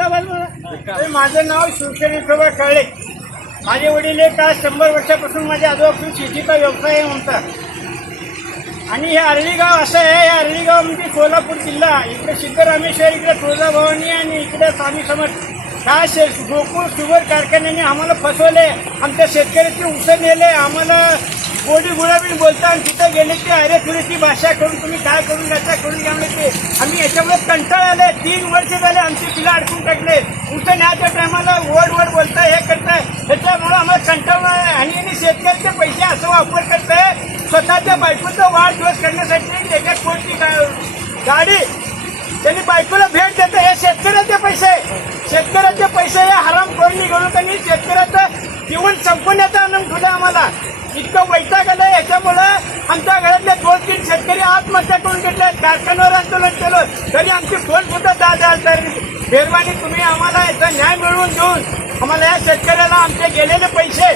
मुद्दाबाद माझं नाव शिवसेने प्रभा काळे. माझे वडील एक आज शंभर वर्षापासून माझ्या आजोबापासून शेतीचा व्यवसाय आहे म्हणतात. आणि हे आरळी असं आहे हे आरळी म्हणजे सोलापूर जिल्हा. इकडे सिद्धरामेश्वर इकडे तुळजाभवानी आणि इकडे स्वामी समर्थ. काय शे गोकुळ शुगर कारखान्याने आम्हाला फसवले. आमच्या शेतकऱ्याचे उसळ नेले आम्हाला गोडी गुलाबी बोलता आणि तिथे गेले ते अरे तुरीची भाषा करून तुम्ही काय करून घ्यायचा करून घ्या म्हणजे ते. आम्ही याच्यामुळे कंटाळ आले तीन वर्ष झाले आमची पिला अडकून टाकले उसण न्यायच्या टायमाला वड वड बोलताय हे करताय. त्याच्यामुळे आम्हाला कंटाळ आणि शेतकऱ्याचे पैसे असं वापर करताय. स्वतःच्या बायकोचा वाढदिवस करण्यासाठी त्याच्या कोणती गा- गाडी. त्यांनी बायकोला भेट देते. हे शेतकऱ्याचे पैसे शेतकऱ्याचे पैसे हे हराम करून निघालो त्यांनी शेतकऱ्याचं जीवन संपवण्याचा आनंद ठेवला आम्हाला. इतकं वैता आलं याच्यामुळं आमच्या घरातले दोन तीन शेतकरी आत्महत्या करून घेतले कारखान्यावर आंदोलन केलं तरी आमची फोन सुद्धा दहा द्याल तर? मेहरबानी तुम्ही आम्हाला याचा न्याय मिळवून देऊन आम्हाला या शेतकऱ्याला आमचे गेलेले पैसे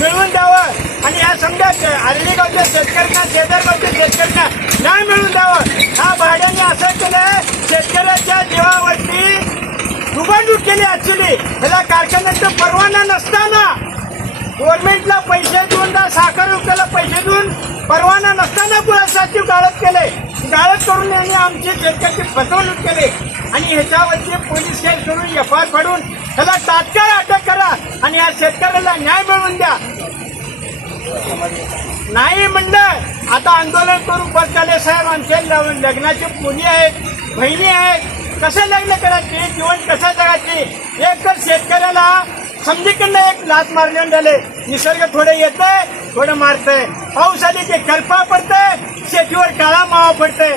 मिळवून द्यावं. आणि या समजा आर्लीगावच्या शेतकऱ्यांना शेजारगावच्या शेतकऱ्यांना न्याय मिळवून द्यावं. हा भाड्याने असं केलं शेतकऱ्याच्या जीवावरती दुबाडूट केली ऍक्च्युली ह्याला कारखान्याचा परवाना नसताना गव्हर्नमेंटला पैसे देऊन साखर रुपयाला पैसे देऊन परवाना नसताना पुरासाठी गाळप केले गाळप करून यांनी आमची शेतकऱ्याची फसवणूक केली. आणि ह्याच्यावरती पोलीस केस करून एफ आय फाडून त्याला तात्काळ अटक करा आणि या शेतकऱ्याला न्याय मिळवून द्या. नाही म्हणलं आता आंदोलन करून बस झाले साहेब. आमचे लग्नाचे मुली आहेत बहिणी आहेत. कसे लग्न करायचे? जीवन कसं जगायचे? तर शेतकऱ्याला समजीकडनं एक लाच मारण्यात झाले निसर्ग थोडं येतंय थोडं मारतंय. पाऊस आली की कल्पा पडतंय. शेतीवर काळा मावा पडतंय.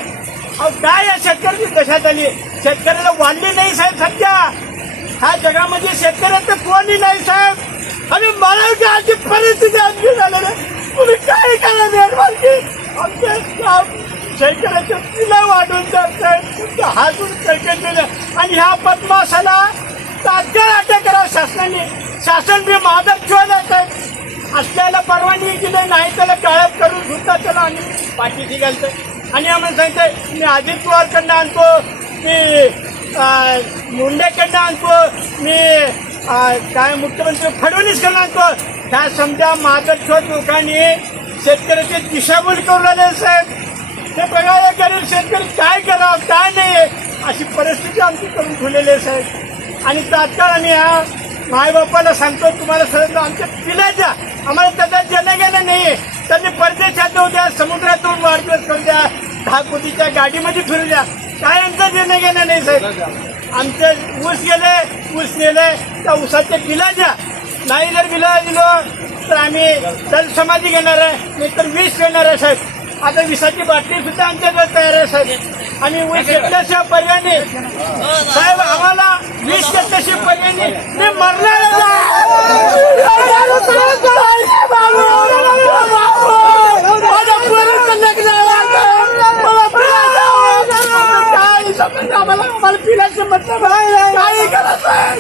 अहो काय या शेतकऱ्याची दशा झाली शेतकऱ्याला वाढली नाही साहेब सध्या. ह्या जगामध्ये शेतकऱ्याचं कोणी नाही साहेब. आणि मला की आजची परिस्थिती आमची झाली तुम्ही काय करा मेहरबानी आमच्या शेतकऱ्याच्या तिला वाढून जात हातून कळकट दिलं. आणि ह्या पद्मासाला तात्काळ अटक करा शासनाने. शासन बी मादर साहेब. असल्याला परवानगी दिली नाही त्याला गाळप करून सुद्धा त्याला आम्ही पाठीशी घालतो आणि आम्हाला सांगतंय मी अजित पवारकडनं आणतो मी मुंडेकडनं आणतो मी काय मुख्यमंत्री फडणवीसकडनं आणतो. ह्या समजा मादरछोद लोकांनी शेतकऱ्याची दिशाभूल करून आले साहेब. ते बघा हे गरीब शेतकरी काय करावं काय नाही अशी परिस्थिती आमची करून ठेवलेली आहे साहेब. आणि तात्काळ आम्ही ह्या मायबापाला सांगतो तुम्हाला सर आमच्या पिल्याच्या आम्हाला त्याच्यात जेणं गेलं नाही त्यांनी परदेशात जाऊ द्या समुद्रातून वाढदिवस करू द्या दहा कोटीच्या गाडीमध्ये फिरू द्या. काय यांचं निर्णय घेणार नाही साहेब. आमचं ऊस गेले ऊस नेले त्या ऊसाच्या बिलाच्या नाही जर बिला दिलो तर आम्ही दल समाधी घेणार आहे नाही तर वीस घेणार आहे साहेब. आता विसाची बाटली सुद्धा आमच्याकडे तयार आहे साहेब. आणि वीस घेतल्याशिवाय पर्याय नाही. साहेब आम्हाला वीस घेतल्याशिवाय पर्याय नाही. ते मरणार आम्हाला मोबाईल पिण्याचं मतलब आहे काही गरज नाही